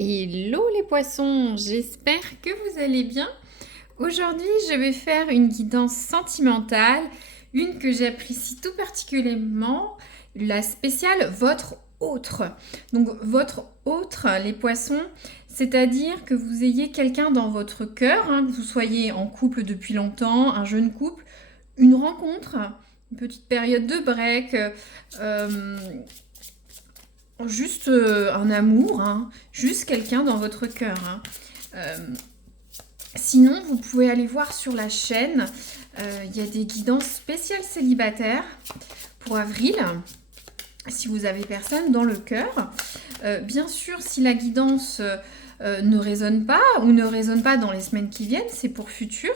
Hello les poissons, j'espère que vous allez bien. Aujourd'hui, je vais faire une guidance sentimentale, une que j'apprécie tout particulièrement, la spéciale votre autre. Donc votre autre, les poissons, c'est-à-dire que vous ayez quelqu'un dans votre cœur, que vous soyez en couple depuis longtemps, un jeune couple, une rencontre, une petite période de break, juste un amour, juste quelqu'un dans votre cœur. Sinon, vous pouvez aller voir sur la chaîne, il y a des guidances spéciales célibataires pour avril, si vous avez personne dans le cœur. Bien sûr, si la guidance ne résonne pas ou ne résonne pas dans les semaines qui viennent, c'est pour futur.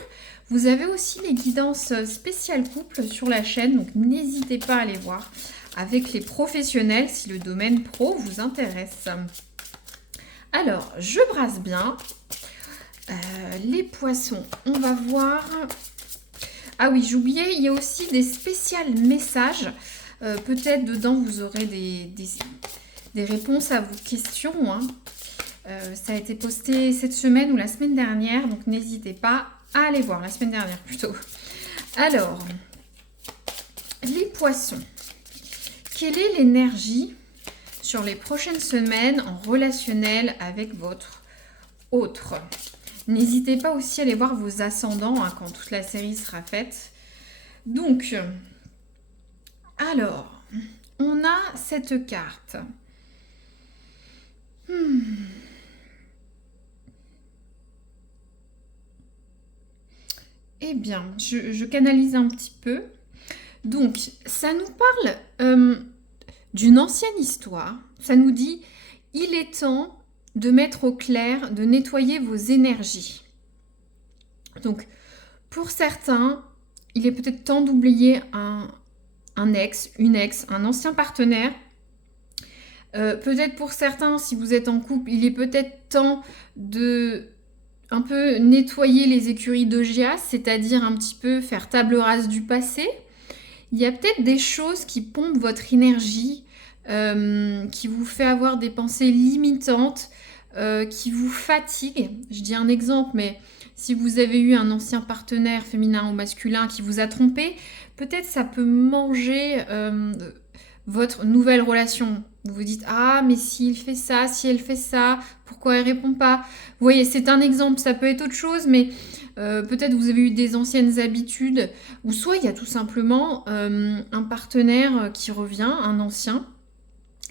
Vous avez aussi les guidances spéciales couple sur la chaîne, donc n'hésitez pas à les voir avec les professionnels si le domaine pro vous intéresse. Alors, je brasse bien. Les poissons, on va voir. Ah oui, j'oubliais, il y a aussi des spéciales messages. Peut-être dedans, vous aurez des réponses à vos questions. Ça a été posté cette semaine ou la semaine dernière, donc n'hésitez pas à aller voir, la semaine dernière plutôt. Alors, les poissons. Quelle est l'énergie sur les prochaines semaines en relationnel avec votre autre? N'hésitez pas aussi à aller voir vos ascendants quand toute la série sera faite. Donc, alors, on a cette carte. Eh bien, je canalise un petit peu. Donc, ça nous parle d'une ancienne histoire. Ça nous dit, il est temps de mettre au clair, de nettoyer vos énergies. Donc, pour certains, il est peut-être temps d'oublier un ex, une ex, un ancien partenaire. Peut-être pour certains, si vous êtes en couple, il est peut-être temps de un peu nettoyer les écuries d'Augias, c'est-à-dire un petit peu faire table rase du passé. Il y a peut-être des choses qui pompent votre énergie, qui vous fait avoir des pensées limitantes, qui vous fatiguent. Je dis un exemple, mais si vous avez eu un ancien partenaire féminin ou masculin qui vous a trompé, peut-être ça peut manger votre nouvelle relation. Vous vous dites, ah, mais s'il fait ça, si elle fait ça, pourquoi elle répond pas? Vous voyez, c'est un exemple, ça peut être autre chose, mais peut-être vous avez eu des anciennes habitudes, ou soit il y a tout simplement un partenaire qui revient, un ancien.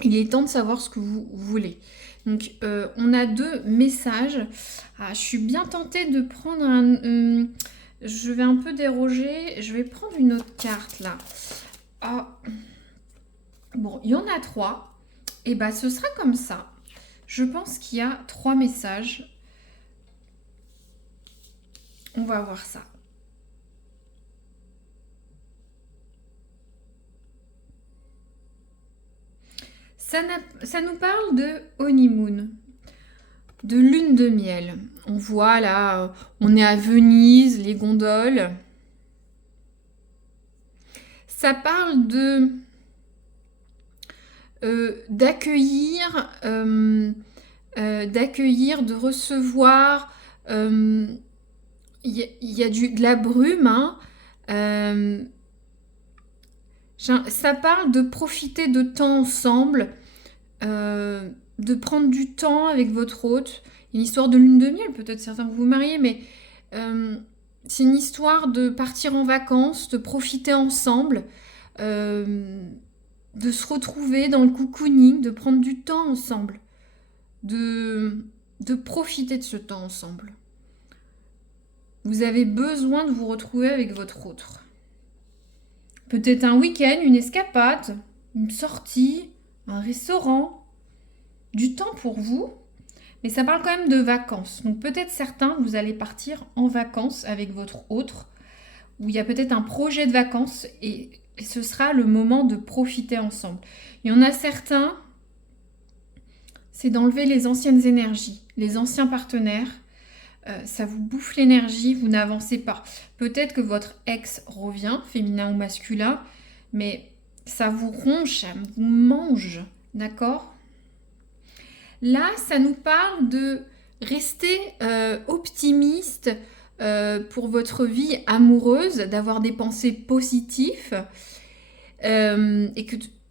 Il est temps de savoir ce que vous voulez. Donc, on a deux messages. Ah, je suis bien tentée de prendre un... je vais un peu déroger. Je vais prendre une autre carte, là. Ah. Bon, il y en a trois. Et bah, ce sera comme ça. Je pense qu'il y a trois messages. On va voir ça. Ça nous parle de honeymoon, de lune de miel. On voit là, on est à Venise, les gondoles. Ça parle de d'accueillir, de recevoir. Il y a de la brume. Ça parle de profiter de temps ensemble, de prendre du temps avec votre hôte. Une histoire de lune de miel, peut-être certains vous vous mariez, mais c'est une histoire de partir en vacances, de profiter ensemble, de se retrouver dans le cocooning, de prendre du temps ensemble, de profiter de ce temps ensemble. Vous avez besoin de vous retrouver avec votre autre. Peut-être un week-end, une escapade, une sortie, un restaurant, du temps pour vous, mais ça parle quand même de vacances. Donc peut-être certains, vous allez partir en vacances avec votre autre, où il y a peut-être un projet de vacances et ce sera le moment de profiter ensemble. Il y en a certains, c'est d'enlever les anciennes énergies, les anciens partenaires. Ça vous bouffe l'énergie, vous n'avancez pas. Peut-être que votre ex revient, féminin ou masculin, mais ça vous ronge, ça vous mange, d'accord? Là, ça nous parle de rester optimiste pour votre vie amoureuse, d'avoir des pensées positives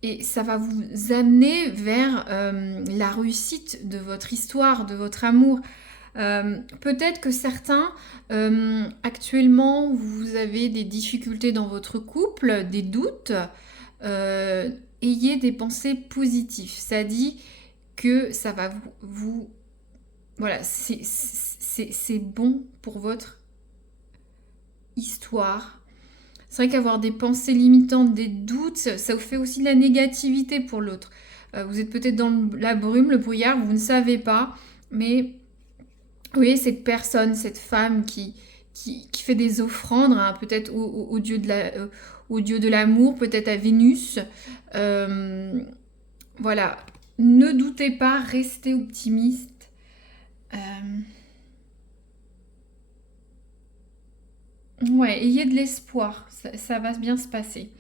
et ça va vous amener vers la réussite de votre histoire, de votre amour. Peut-être que certains, actuellement, vous avez des difficultés dans votre couple, des doutes. Ayez des pensées positives. Ça dit que ça va voilà, c'est bon pour votre histoire. C'est vrai qu'avoir des pensées limitantes, des doutes, ça vous fait aussi de la négativité pour l'autre. Vous êtes peut-être dans la brume, le brouillard, vous ne savez pas, mais vous voyez cette personne, cette femme qui fait des offrandes, hein, peut-être au dieu de l'amour, peut-être à Vénus. Voilà, ne doutez pas, restez optimiste. Ouais, ayez de l'espoir, ça va bien se passer.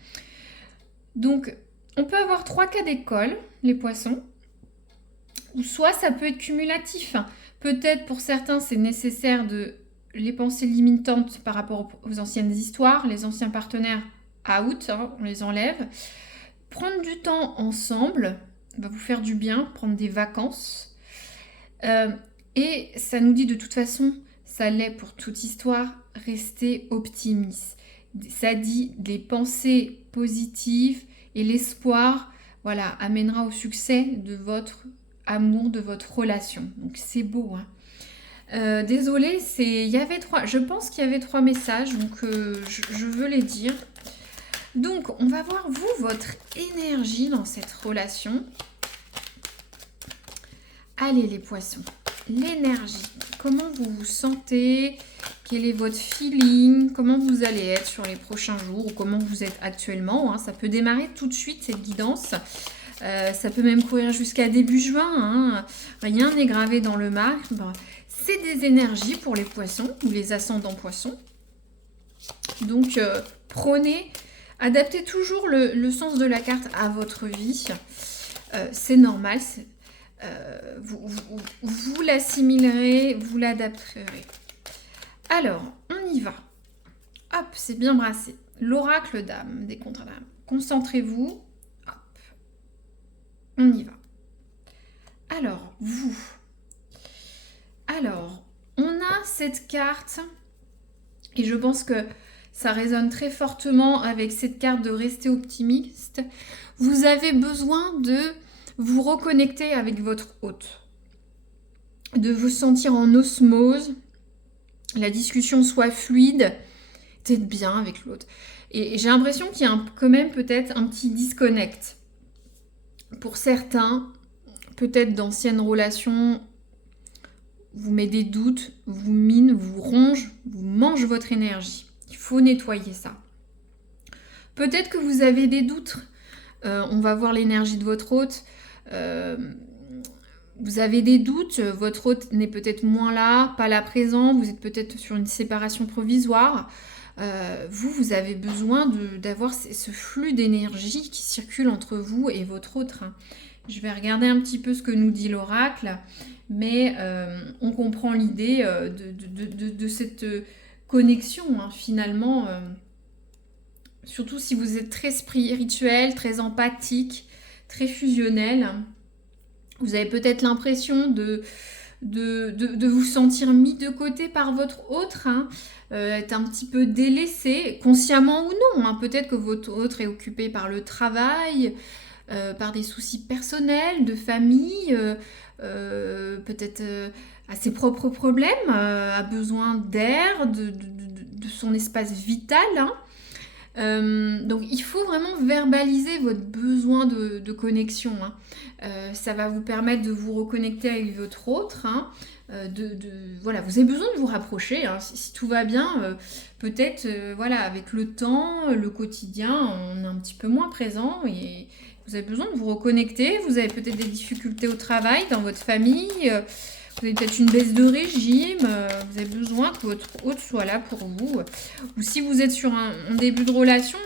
Donc, on peut avoir 3 cas d'école, les poissons, ou soit ça peut être cumulatif. Peut-être pour certains, c'est nécessaire de les pensées limitantes par rapport aux anciennes histoires, les anciens partenaires out, hein, on les enlève. Prendre du temps ensemble va vous faire du bien, prendre des vacances. Et ça nous dit de toute façon, ça l'est pour toute histoire, restez optimiste. Ça dit des pensées positives et l'espoir, voilà, amènera au succès de votre amour, de votre relation. Donc c'est beau, hein. Désolée, je pense qu'il y avait 3 messages, donc je veux les dire. Donc, on va voir, vous, votre énergie dans cette relation. Allez, les poissons, l'énergie. Comment vous vous sentez? Quel est votre feeling? Comment vous allez être sur les prochains jours? Ou comment vous êtes actuellement, hein? Ça peut démarrer tout de suite, cette guidance. Ça peut même courir jusqu'à début juin, hein. Rien n'est gravé dans le marbre. C'est des énergies pour les poissons ou les ascendants poissons. Donc, adaptez toujours le sens de la carte à votre vie. C'est normal. Vous l'assimilerez, vous l'adapterez. Alors, on y va. Hop, c'est bien brassé. L'oracle d'âme, des contre-dames. Concentrez-vous. Hop. On y va. Alors, vous. Alors, on a cette carte, et je pense que ça résonne très fortement avec cette carte de rester optimiste. Vous avez besoin de vous reconnecter avec votre hôte, de vous sentir en osmose, la discussion soit fluide, d'être bien avec l'autre. Et j'ai l'impression qu'il y a quand même peut-être un petit disconnect. Pour certains, peut-être d'anciennes relations, vous met des doutes, vous mine, vous ronge, vous mange votre énergie. Il faut nettoyer ça. Peut-être que vous avez des doutes. On va voir l'énergie de votre hôte. Vous avez des doutes. Votre hôte n'est peut-être moins là, pas là présent. Vous êtes peut-être sur une séparation provisoire. Vous avez besoin d'avoir ce flux d'énergie qui circule entre vous et votre autre. Je vais regarder un petit peu ce que nous dit l'oracle, mais on comprend l'idée de cette connexion, hein, finalement. Surtout si vous êtes très spirituel, très empathique, très fusionnel. Vous avez peut-être l'impression de vous sentir mis de côté par votre autre, hein, être un petit peu délaissé, consciemment ou non. Hein. Peut-être que votre autre est occupé par le travail, par des soucis personnels, de famille, peut-être à ses propres problèmes, a besoin d'air, de son espace vital. Hein. Donc il faut vraiment verbaliser votre besoin de connexion. Hein. Ça va vous permettre de vous reconnecter avec votre autre. Hein. Voilà, vous avez besoin de vous rapprocher. Hein. Si tout va bien, peut-être voilà, avec le temps, le quotidien, on est un petit peu moins présent et vous avez besoin de vous reconnecter. Vous avez peut-être des difficultés au travail, dans votre famille. Vous avez peut-être une baisse de régime, vous avez besoin que votre hôte soit là pour vous. Ou si vous êtes sur un début de relation,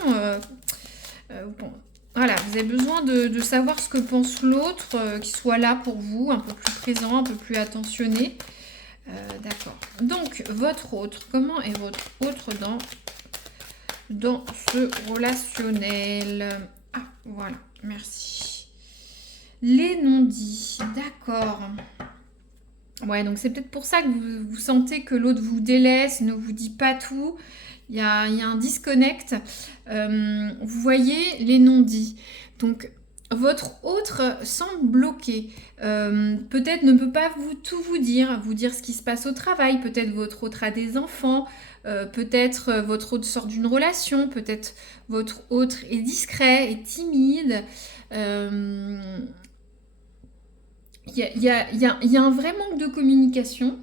Voilà, vous avez besoin de savoir ce que pense l'autre, qu'il soit là pour vous, un peu plus présent, un peu plus attentionné. D'accord. Donc, votre autre, comment est votre autre dans ce relationnel? Ah, voilà, merci. Les non-dits, d'accord. Ouais, donc c'est peut-être pour ça que vous sentez que l'autre vous délaisse, ne vous dit pas tout. Il y a un disconnect. Vous voyez les non-dits. Donc, votre autre semble bloqué. Peut-être ne peut pas tout vous dire ce qui se passe au travail. Peut-être votre autre a des enfants. Peut-être votre autre sort d'une relation. Peut-être votre autre est discret, est timide. Il y a un vrai manque de communication.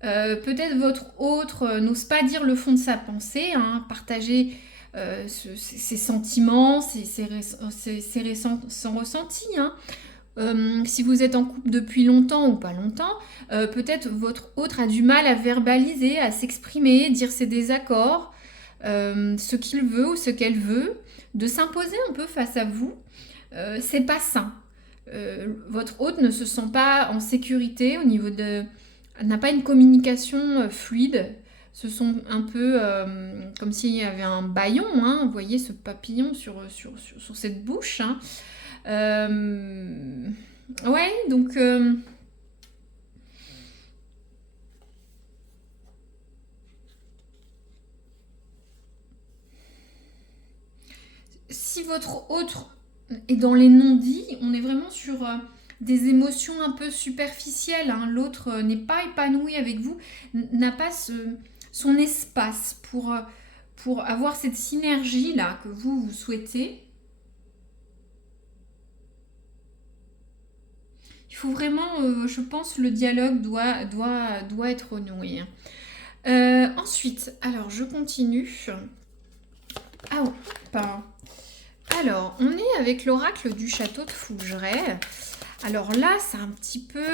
Peut-être votre autre n'ose pas dire le fond de sa pensée, hein, partager ses sentiments, son ressenti. Hein. Si vous êtes en couple depuis longtemps ou pas longtemps, peut-être votre autre a du mal à verbaliser, à s'exprimer, dire ses désaccords, ce qu'il veut ou ce qu'elle veut, de s'imposer un peu face à vous. C'est pas sain. Votre hôte ne se sent pas en sécurité au niveau de... n'a pas une communication fluide. Ce sont un peu comme s'il y avait un bâillon, hein, vous voyez ce papillon sur cette bouche. Hein. Ouais, donc... si votre autre est dans les non-dits, on est vraiment sur des émotions un peu superficielles. Hein. L'autre n'est pas épanoui avec vous, n'a pas son espace pour avoir cette synergie-là que vous souhaitez. Il faut vraiment, je pense, le dialogue doit être renoué. Ensuite, alors je continue. Ah ouais, pardon. Alors, on est avec l'oracle du château de Fougeray. Alors là, c'est un petit peu...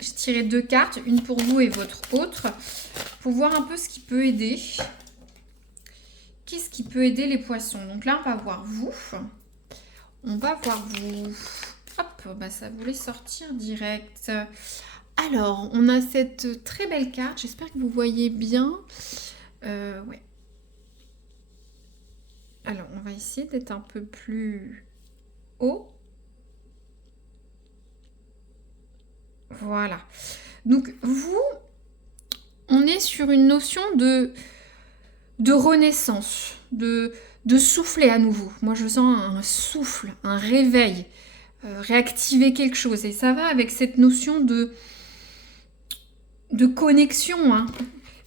j'ai tiré 2 cartes, une pour vous et votre autre, pour voir un peu ce qui peut aider. Qu'est-ce qui peut aider les poissons? Donc là, on va voir vous. On va voir vous. Hop, bah ça voulait sortir direct. Alors, on a cette très belle carte. J'espère que vous voyez bien. Ouais. Alors, on va essayer d'être un peu plus haut. Voilà. Donc, vous, on est sur une notion de renaissance, de souffler à nouveau. Moi, je sens un souffle, un réveil, réactiver quelque chose. Et ça va avec cette notion de connexion. Hein.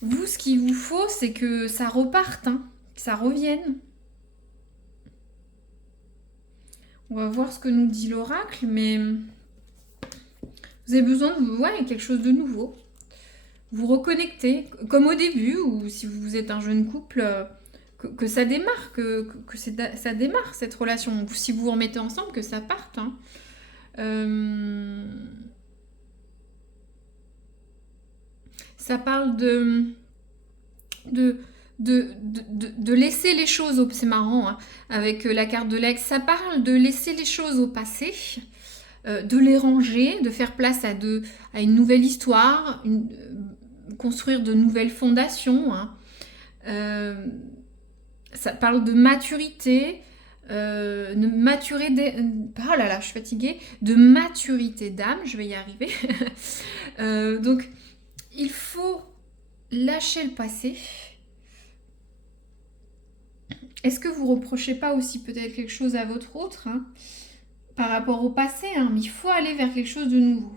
Vous, ce qu'il vous faut, c'est que ça reparte, hein, que ça revienne. On va voir ce que nous dit l'oracle, mais vous avez besoin de quelque chose de nouveau. Vous reconnecter, comme au début, ou si vous êtes un jeune couple, que ça démarre, que ça démarre cette relation. Si vous vous remettez ensemble, que ça parte. Hein. Ça parle de laisser les choses, c'est marrant, hein, avec la carte de l'ex, ça parle de laisser les choses au passé, de les ranger, de faire place à une nouvelle histoire, construire de nouvelles fondations. Hein. Ça parle de maturité, oh là là, je suis fatiguée, de maturité d'âme, je vais y arriver. Donc, il faut lâcher le passé. Est-ce que vous reprochez pas aussi peut-être quelque chose à votre autre, hein, par rapport au passé, hein, mais il faut aller vers quelque chose de nouveau.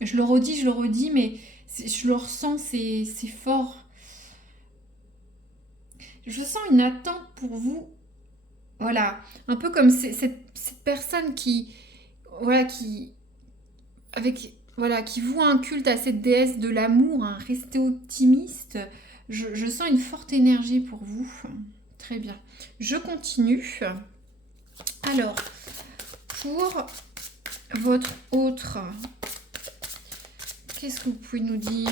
Je le redis, mais je le ressens, c'est fort. Je sens une attente pour vous. Voilà, un peu comme cette personne qui voue un culte à cette déesse de l'amour, hein, restez optimiste. Je sens une forte énergie pour vous. Très bien. Je continue. Alors, pour votre autre, qu'est-ce que vous pouvez nous dire,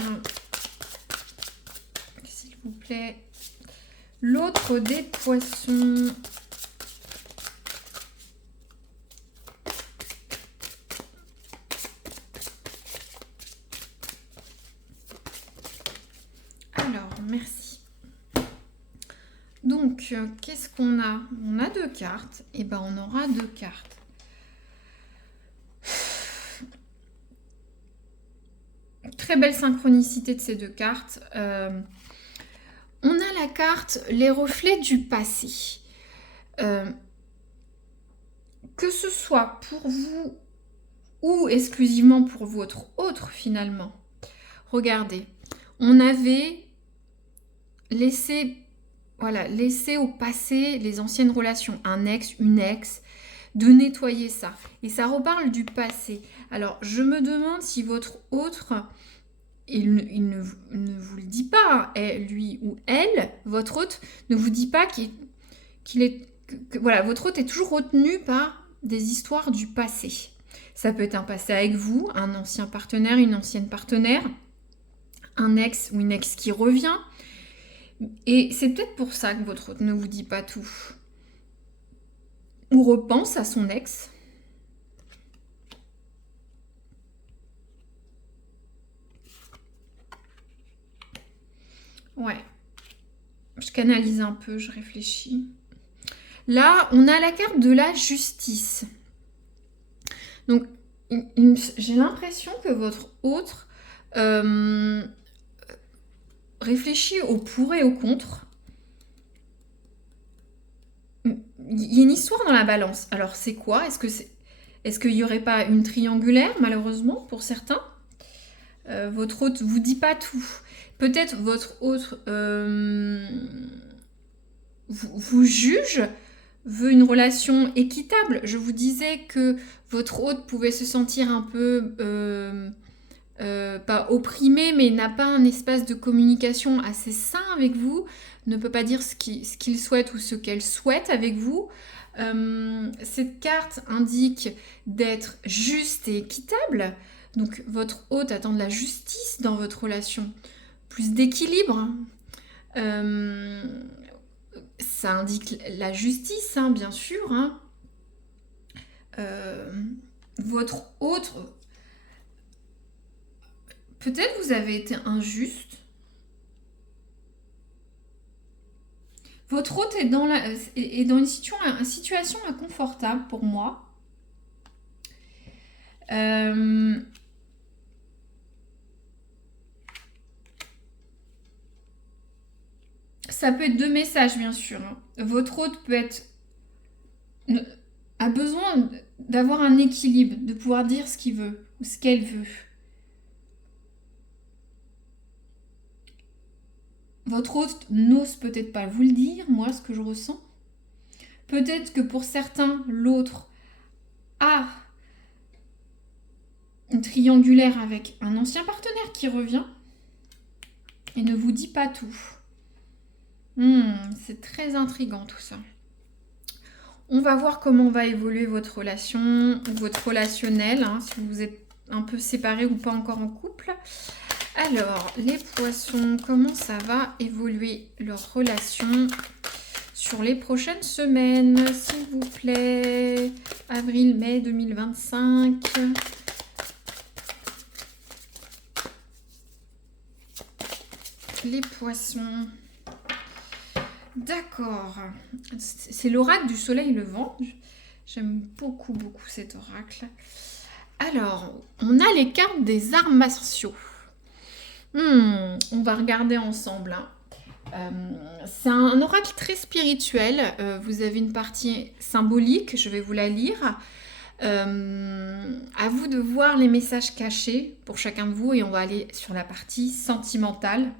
s'il vous plaît? L'autre des poissons. Alors, merci. Donc, qu'est-ce qu'on a? On a 2 cartes. Et ben, on aura 2 cartes. Très belle synchronicité de ces 2 cartes. On a la carte les reflets du passé. Que ce soit pour vous ou exclusivement pour votre autre finalement. Regardez, on avait laissé au passé les anciennes relations, un ex, une ex, de nettoyer ça. Et ça reparle du passé. Alors, je me demande si votre autre, il ne vous le dit pas, hein, lui ou elle, votre hôte, ne vous dit pas qu'il est... voilà, votre hôte est toujours retenu par des histoires du passé. Ça peut être un passé avec vous, un ancien partenaire, une ancienne partenaire, un ex ou une ex qui revient. Et c'est peut-être pour ça que votre hôte ne vous dit pas tout. Ou repense à son ex. Ouais. Je canalise un peu, je réfléchis. Là, on a la carte de la justice. Donc, j'ai l'impression que votre autre réfléchit au pour et au contre. Il y a une histoire dans la balance. Alors, c'est quoi? Est-ce qu'il n'y aurait pas une triangulaire, malheureusement, pour certains? Votre hôte vous dit pas tout. Peut-être votre hôte vous juge, veut une relation équitable. Je vous disais que votre hôte pouvait se sentir un peu, pas opprimé, mais n'a pas un espace de communication assez sain avec vous, ne peut pas dire ce qu'il souhaite ou ce qu'elle souhaite avec vous. Cette carte indique d'être juste et équitable. Donc votre hôte attend de la justice dans votre relation, plus d'équilibre. Ça indique la justice, hein, bien sûr. Hein. Votre hôte, peut-être vous avez été injuste. Votre hôte est dans une situation inconfortable pour moi. Ça peut être 2 messages, bien sûr. Hein. Votre hôte a besoin d'avoir un équilibre, de pouvoir dire ce qu'il veut ou ce qu'elle veut. Votre hôte n'ose peut-être pas vous le dire, moi, ce que je ressens. Peut-être que pour certains, l'autre a une triangulaire avec un ancien partenaire qui revient et ne vous dit pas tout. C'est très intriguant tout ça. On va voir comment va évoluer votre relation ou votre relationnel, hein, si vous êtes un peu séparés ou pas encore en couple. Alors, les poissons, comment ça va évoluer leur relation sur les prochaines semaines, s'il vous plaît? Avril-mai 2025. Les poissons. D'accord. C'est l'oracle du soleil levant. J'aime beaucoup, beaucoup cet oracle. Alors, on a les cartes des arts martiaux. On va regarder ensemble. Hein. C'est un oracle très spirituel. Vous avez une partie symbolique, je vais vous la lire. À vous de voir les messages cachés pour chacun de vous et on va aller sur la partie sentimentale.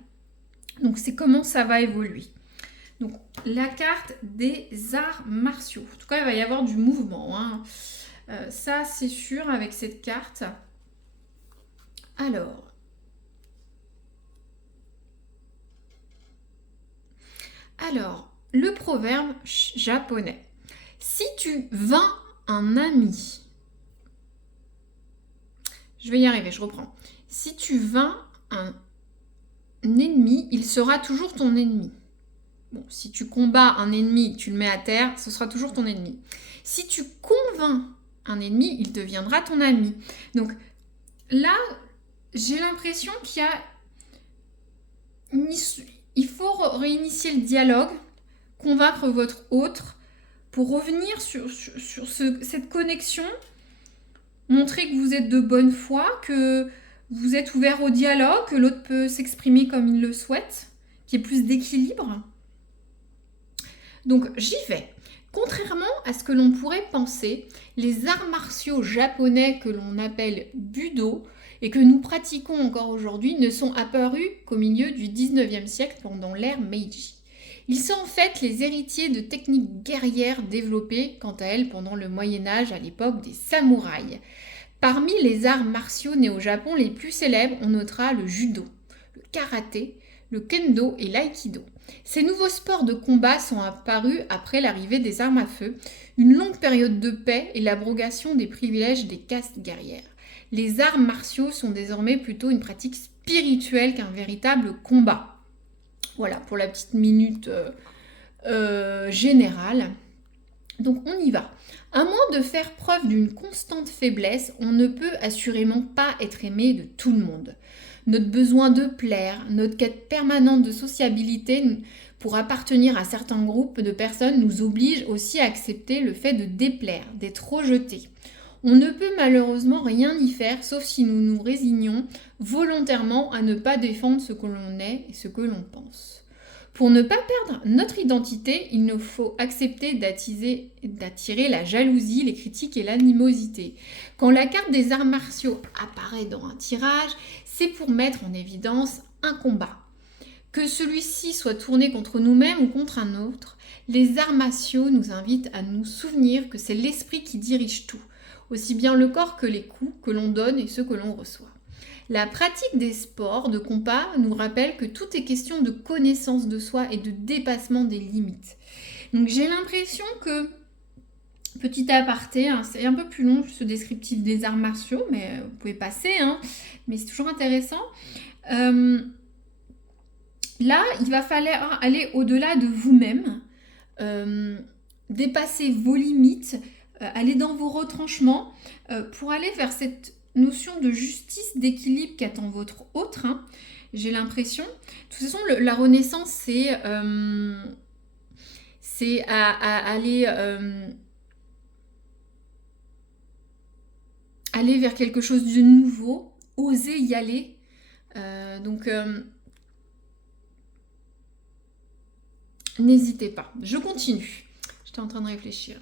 Donc, c'est comment ça va évoluer. Donc, la carte des arts martiaux. En tout cas, il va y avoir du mouvement. Hein. Ça, c'est sûr avec cette carte. Alors, le proverbe japonais. Si tu vains un ami, je vais y arriver, je reprends. Si tu vains un ennemi, il sera toujours ton ennemi. Bon, si tu combats un ennemi, tu le mets à terre, ce sera toujours ton ennemi. Si tu convaincs un ennemi, il deviendra ton ami. Donc là, j'ai l'impression il faut réinitier le dialogue, convaincre votre autre pour revenir sur cette connexion, montrer que vous êtes de bonne foi, que vous êtes ouvert au dialogue, que l'autre peut s'exprimer comme il le souhaite, qu'il y ait plus d'équilibre. Donc j'y vais. Contrairement à ce que l'on pourrait penser, les arts martiaux japonais que l'on appelle Budo et que nous pratiquons encore aujourd'hui ne sont apparus qu'au milieu du 19e siècle pendant l'ère Meiji. Ils sont en fait les héritiers de techniques guerrières développées quant à elles pendant le Moyen-Âge à l'époque des samouraïs. Parmi les arts martiaux nés au Japon les plus célèbres, on notera le judo, le karaté, le kendo et l'aïkido. Ces nouveaux sports de combat sont apparus après l'arrivée des armes à feu, une longue période de paix et l'abrogation des privilèges des castes guerrières. Les arts martiaux sont désormais plutôt une pratique spirituelle qu'un véritable combat. Voilà pour la petite minute générale. Donc on y va. À moins de faire preuve d'une constante faiblesse, on ne peut assurément pas être aimé de tout le monde. Notre besoin de plaire, notre quête permanente de sociabilité pour appartenir à certains groupes de personnes nous oblige aussi à accepter le fait de déplaire, d'être rejeté. On ne peut malheureusement rien y faire sauf si nous nous résignons volontairement à ne pas défendre ce que l'on est et ce que l'on pense. Pour ne pas perdre notre identité, il nous faut accepter d'attirer la jalousie, les critiques et l'animosité. Quand la carte des arts martiaux apparaît dans un tirage, c'est pour mettre en évidence un combat. Que celui-ci soit tourné contre nous-mêmes ou contre un autre, les arts martiaux nous invitent à nous souvenir que c'est l'esprit qui dirige tout, aussi bien le corps que les coups que l'on donne et ceux que l'on reçoit. La pratique des sports de combat nous rappelle que tout est question de connaissance de soi et de dépassement des limites. Donc j'ai l'impression que, petit aparté, c'est un peu plus long ce descriptif des arts martiaux, mais vous pouvez passer, mais c'est toujours intéressant. Là, il va falloir aller au-delà de vous-même, dépasser vos limites, aller dans vos retranchements pour aller vers cette notion de justice, d'équilibre qu'attend votre autre. J'ai l'impression. De toute façon, la renaissance, c'est aller vers quelque chose de nouveau, oser y aller. N'hésitez pas. Je continue. J'étais en train de réfléchir.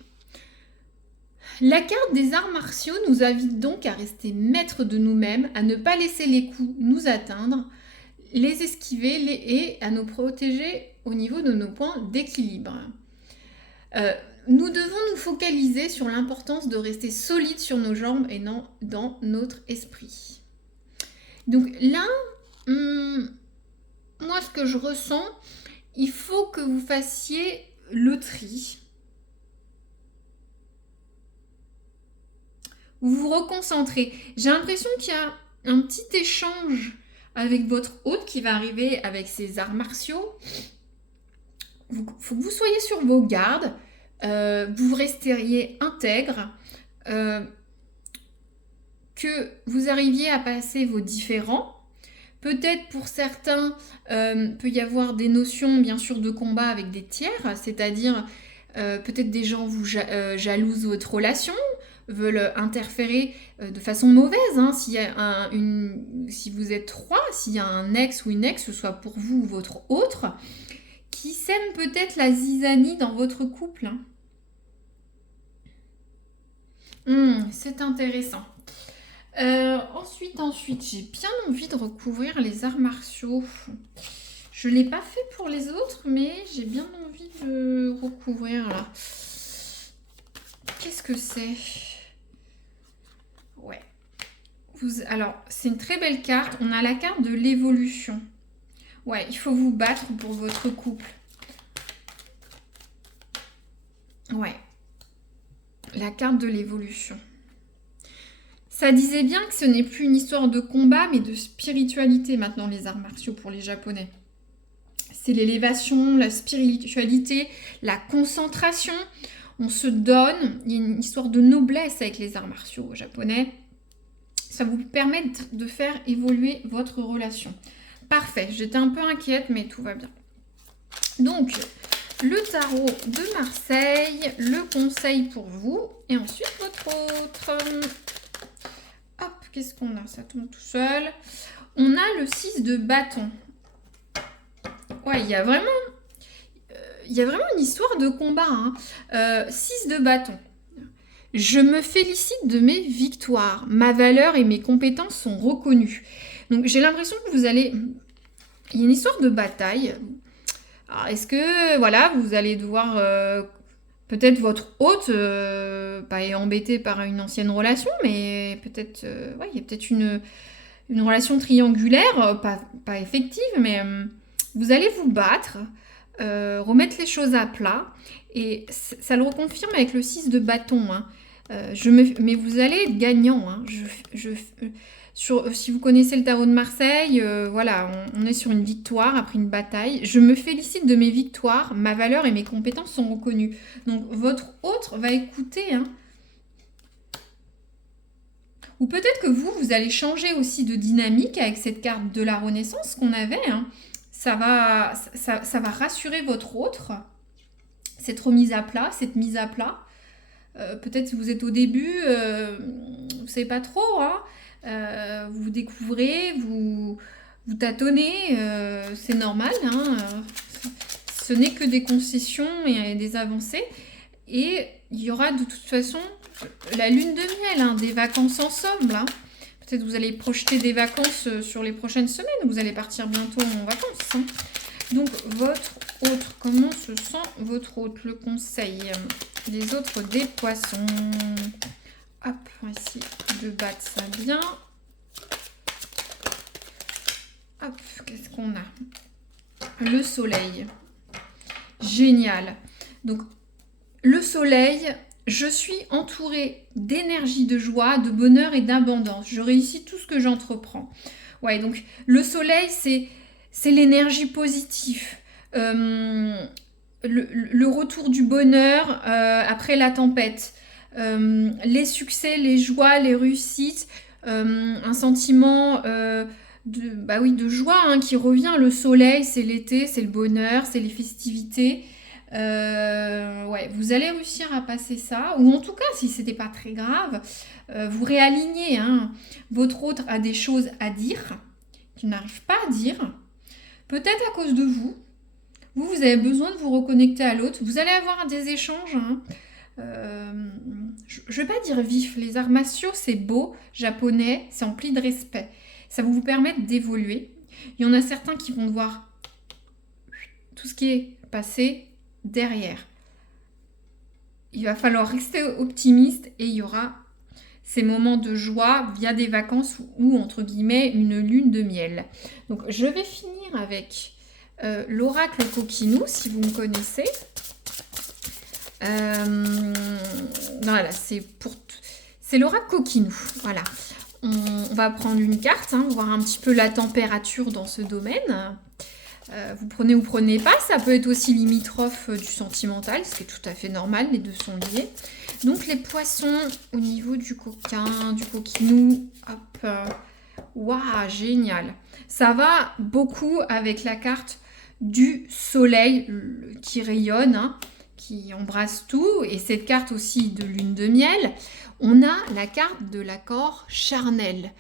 La carte des arts martiaux nous invite donc à rester maîtres de nous-mêmes, à ne pas laisser les coups nous atteindre, les esquiver et à nous protéger au niveau de nos points d'équilibre. Nous devons nous focaliser sur l'importance de rester solide sur nos jambes et non dans notre esprit. Donc là, moi ce que je ressens, il faut que vous fassiez le tri. Vous vous reconcentrez. J'ai l'impression qu'il y a un petit échange avec votre hôte qui va arriver avec ses arts martiaux. Il faut que vous soyez sur vos gardes, vous resteriez intègre, que vous arriviez à passer vos différends. Peut-être pour certains, peut y avoir des notions bien sûr de combat avec des tiers, c'est-à-dire peut-être des gens vous jalousent votre relation, veulent interférer de façon mauvaise. Si vous êtes trois, s'il y a un ex ou une ex, que ce soit pour vous ou votre autre, qui sème peut-être la zizanie dans votre couple. C'est intéressant. Ensuite, j'ai bien envie de recouvrir les arts martiaux. Je ne l'ai pas fait pour les autres, mais j'ai bien envie de recouvrir là. Qu'est-ce que c'est ? Ouais. Alors, c'est une très belle carte. On a la carte de l'évolution. Ouais, il faut vous battre pour votre couple. Ouais. La carte de l'évolution. Ça disait bien que ce n'est plus une histoire de combat, mais de spiritualité maintenant, les arts martiaux pour les Japonais. c'est l'élévation, la spiritualité, la concentration. On se donne, il y a une histoire de noblesse avec les arts martiaux japonais. Ça vous permet de faire évoluer votre relation. Parfait, j'étais un peu inquiète, mais tout va bien. Donc, le tarot de Marseille, le conseil pour vous, et ensuite votre autre. Hop, qu'est-ce qu'on a? Ça tombe tout seul. On a le 6 de bâton. Ouais, il y a vraiment une histoire de combat. Hein. 6 de bâton. Je me félicite de mes victoires. Ma valeur et mes compétences sont reconnues. Donc, j'ai l'impression que vous allez... Il y a une histoire de bataille. Alors, est-ce que, voilà, vous allez devoir... peut-être votre hôte pas est embêté par une ancienne relation, mais peut-être... ouais, il y a peut-être une relation triangulaire, pas effective, mais vous allez vous battre, remettre les choses à plat. Et ça le reconfirme avec le 6 de bâton. Hein. Mais vous allez être gagnant. Hein. Si vous connaissez le tarot de Marseille, voilà, on est sur une victoire après une bataille. Je me félicite de mes victoires, ma valeur et mes compétences sont reconnues. Donc votre autre va écouter. Hein. Ou peut-être que vous allez changer aussi de dynamique avec cette carte de la Renaissance qu'on avait. Hein. Ça va rassurer votre autre. Cette remise à plat, cette mise à plat. Peut-être que vous êtes au début, vous ne savez pas trop, hein, vous découvrez, vous tâtonnez, c'est normal, hein, ce n'est que des concessions et des avancées, et il y aura de toute façon la lune de miel, hein, des vacances ensemble, hein. Peut-être que vous allez projeter des vacances sur les prochaines semaines, vous allez partir bientôt en vacances, hein. Donc, votre autre, comment se sent votre autre? Le conseil, les autres des poissons. Hop, on va essayer de battre ça bien. Hop, qu'est-ce qu'on a? Le soleil. Génial. Donc, le soleil, je suis entourée d'énergie, de joie, de bonheur et d'abondance. Je réussis tout ce que j'entreprends. Ouais, donc, le soleil, c'est l'énergie positive, le retour du bonheur après la tempête, les succès, les joies, les réussites, un sentiment de joie hein, qui revient. Le soleil, c'est l'été, c'est le bonheur, c'est les festivités. Ouais, vous allez réussir à passer ça, ou en tout cas, si c'était pas très grave, vous réalignez. Hein. Votre autre a des choses à dire qu'il n'arrive pas à dire. Peut-être à cause de vous. Vous avez besoin de vous reconnecter à l'autre. Vous allez avoir des échanges. Hein. Je ne vais pas dire vif. Les arts martiaux, c'est beau, japonais, c'est empli de respect. Ça va vous permettre d'évoluer. Il y en a certains qui vont voir tout ce qui est passé derrière. Il va falloir rester optimiste et il y aura ces moments de joie via des vacances ou, entre guillemets, une lune de miel. Donc, je vais finir avec l'oracle Coquinou, si vous me connaissez. Voilà, c'est l'oracle Coquinou. Voilà. On va prendre une carte, hein, voir un petit peu la température dans ce domaine. Vous prenez ou prenez pas, ça peut être aussi limitrophe du sentimental, ce qui est tout à fait normal, les deux sont liés. Donc les poissons au niveau du coquin, du coquinou, hop, waouh, génial. Ça va beaucoup avec la carte du soleil qui rayonne, hein, qui embrasse tout, et cette carte aussi de lune de miel. On a la carte de l'accord charnel.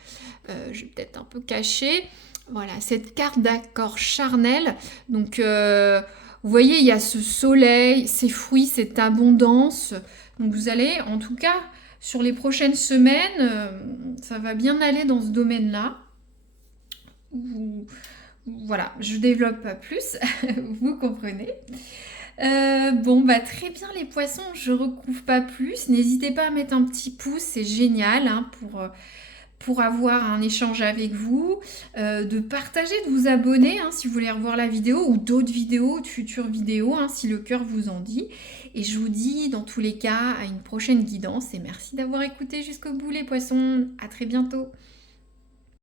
Je vais peut-être un peu cacher. Voilà, cette carte d'accord charnel. Donc, vous voyez, il y a ce soleil, ces fruits, cette abondance. Donc, vous allez, en tout cas, sur les prochaines semaines, ça va bien aller dans ce domaine-là. Voilà, je développe pas plus, vous comprenez. Bon, bah très bien les poissons, je recouvre pas plus. N'hésitez pas à mettre un petit pouce, c'est génial hein, pour avoir un échange avec vous, de partager, de vous abonner hein, si vous voulez revoir la vidéo ou d'autres vidéos, de futures vidéos, hein, si le cœur vous en dit. Et je vous dis dans tous les cas à une prochaine guidance et merci d'avoir écouté jusqu'au bout les poissons. À très bientôt.